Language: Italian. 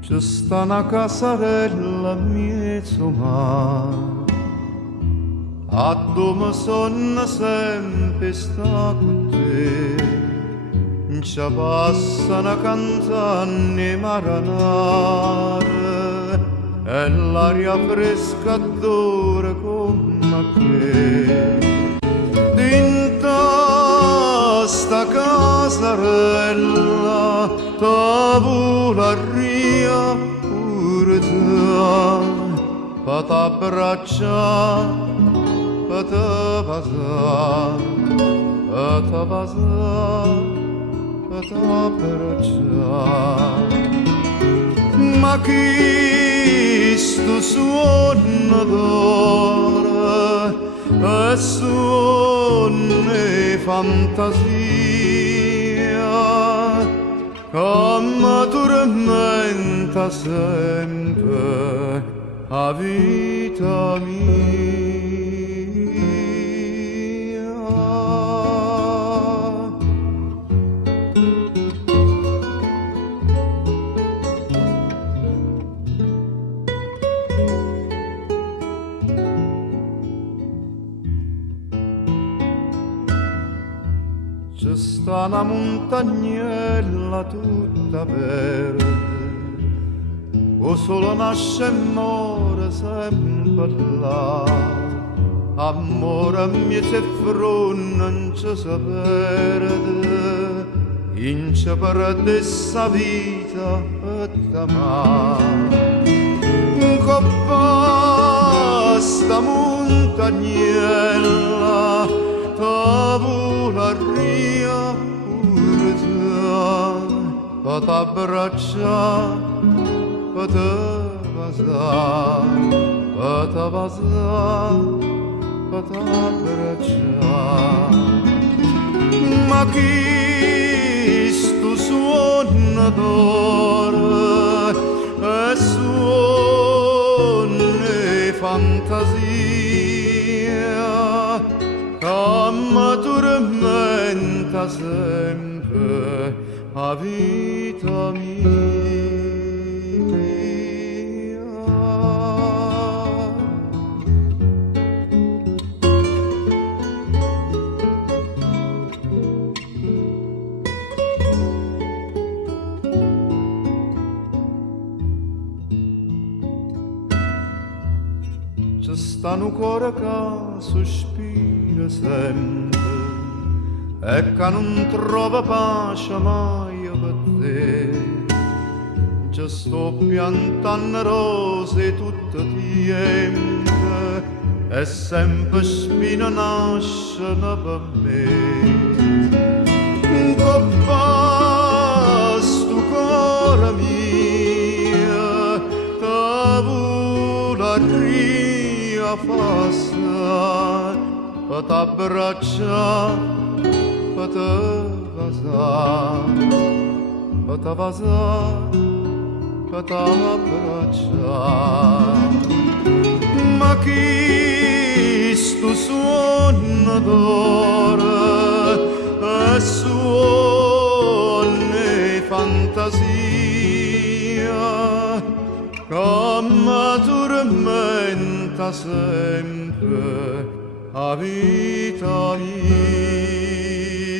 C'è sta una casarella mezzo mare, a dove sono sempre sta con te. Ci passano cantando maranare e l'aria fresca d'ora come che. Dinta sta casarella tavola ria pure te, pa t'abbraccia, pa te basà, pa te basà, pa t'abbraccia. Ma chi sto suono d'ora e suono e fantasia, come tormenta sempre la vita mia. C'è sta una montagnella tutta verde, o solo nasce e muore sempre là. Amore mio se fronte non ci si perde, in c'è perde sta vita e t'amare. Coppa sta montagnella tavola ria pure te, pa t'abbraccia, pa te basà, pa te basà, pa t'abbraccia. Ma chi sto suono d'ora e suono e fantasia, come tormenta sempre la vita mia. C'è sta un cuore che sospira sempre e che non trova pace mai per te. Ci sto piantando rose tutto il tempo e sempre spine nascono per me. Coppa sto cuore mio, tavola ria fassa, pa t'abbraccia, pa te basà, pa te basà, pa t'abbraccia. Ma chi sto suono d'ora e suono e fantasia, come tormenta sempre la vita mia.